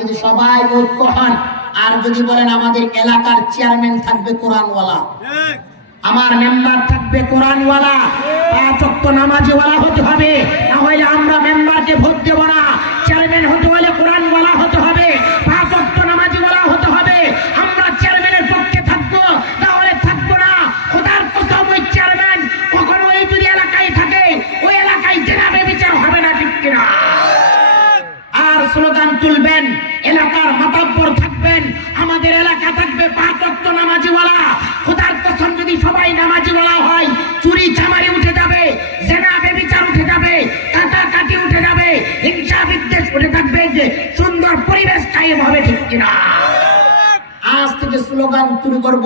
যদি সবাই ঐক্য হন আর যদি বলেন আমাদের এলাকার চেয়ারম্যান থাকবে কোরআনওয়ালা, আমার মেম্বার থাকবে কোরআনওয়ালা, পাঁচ ওয়াক্ত নামাজিওয়ালা হতে হবে, না হলে আমরা মেম্বারকে ভোট দেব না। চেয়ারম্যান হতে হলে কোরআনওয়ালা হতে হবে, পাঁচ ওয়াক্ত নামাজিওয়ালা হতে হবে। আমরা চেয়ারম্যানের পক্ষে থাকবো, না হলে থাকবো না। খোদার কসম ওই চেয়ারম্যান কখনো এই যদি এলাকায় থাকে ওই এলাকায় জেনাবে বিচার হবে না, ঠিক কিনা? আর স্লোগান তুলবেন, এলাকার মাতাব্বর থাকবেন, আমাদের এলাকা থাকবে পাঁচ ওয়াক্ত নামাজিওয়ালা। খোদার কসম যদি সবাই নামাজিওয়ালা হয়, চুরি চামারি উঠে যাবে, জেনা বেবিচার উঠে যাবে, কাটাকাটি উঠে যাবে, হিংসা বিদ্বেষ উঠে থাকবে, যে সুন্দর পরিবেশ কায়েম হবে, ঠিক কিনা? আজ থেকে স্লোগান শুরু করব,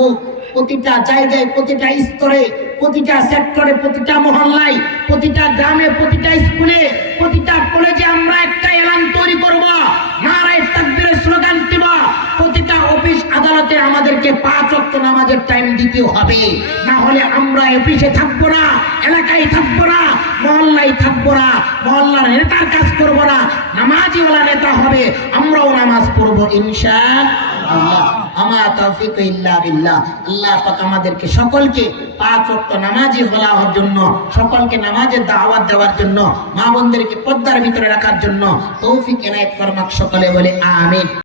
প্রতিটা জায়গায়, প্রতিটা স্তরে, প্রতিটা সেক্টরে, প্রতিটা মহল্লায়, প্রতিটা গ্রামে, প্রতিটা স্কুলে, প্রতিটা কলেজে আমরা একটা এলান তৈরি করব, নারায়ে তাকবীরের স্লোগান দিব। প্রতিটা অফিস আদালতে আমাদেরকে পাঁচ ওয়াক্ত নামাজের টাইম দিতে হবে, না হলে আমরা অফিসে থাকবো না, এলাকায় থাকবো না, মহল্লায় থাকবো না, মহল্লার নেতার কাজ করবো না, নামাজিওয়ালা নেতা হবে, আমরাও নামাজ পড়বো ইনশাআল্লাহ। আমা তাওফীক ইল্লা বিল্লাহ। আল্লাহ পাক আমাদেরকে সকলকে পাঁচ ওয়াক্ত নামাজি হওয়ার জন্য, সকলকে নামাজের দাওয়াত দেওয়ার জন্য, মা বোনদেরকে পর্দার ভিতরে রাখার জন্য তৌফিক এনায়েত ফরমাক। সকলে বলে আমিন।